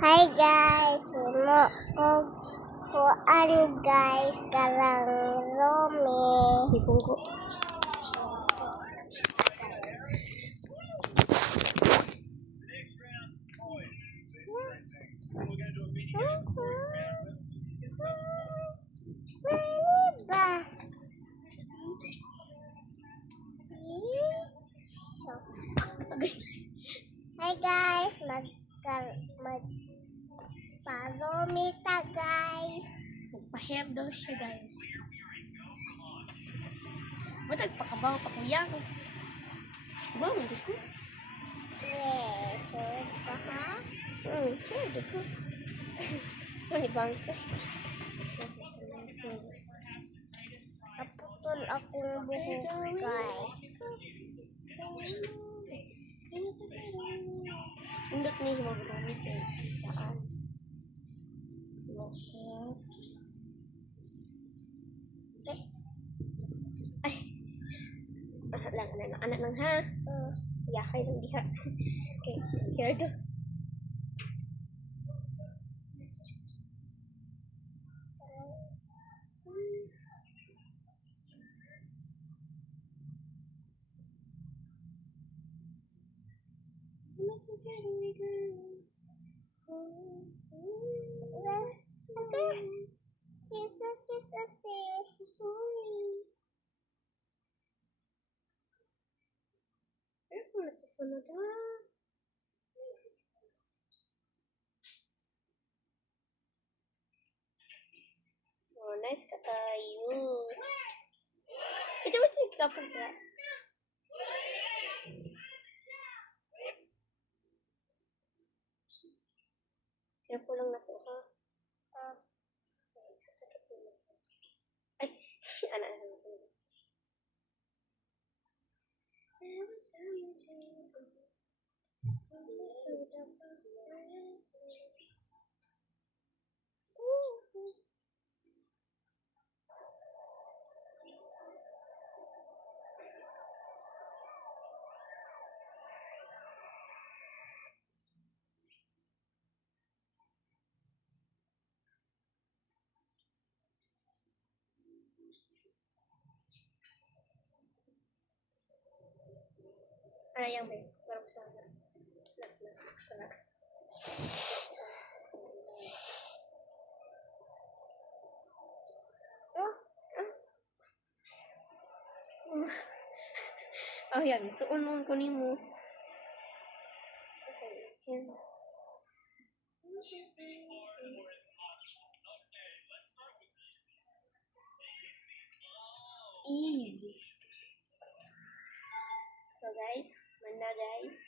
Hi guys, kuan guys karang Romy. Si Kungko. Hi guys, magpa-Romita guys. Magpa-hair daw siya, guys. Matag pakabaw pa kuyang. Bawa mo ko. Yeah, sure ka ha? Sure ko. Ano bang sa? Kaputol akong buhok guys. Undot ni mag-rumit eh. Taas. Hair. Ay. Anak lang ha. Yahay lang diha. Okay, hair do. Oh, nice ka tayo. Ito ba si kapag ka? Careful lang na to, ha? Ay, anak na. Ano yan ba? Parang sa oh, yan. So, unon ko ni mo. Okay. Yan. Easy. So, guys. Mana, guys.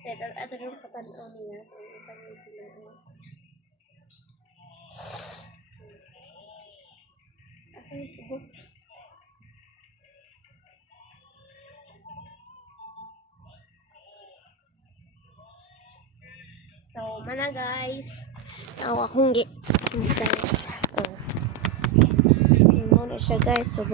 So, ito yung kapanaw niya. Kung isang ito na. Asan yung tubo? So, mana guys. Akong guys. Oh. Ano na siya guys. So,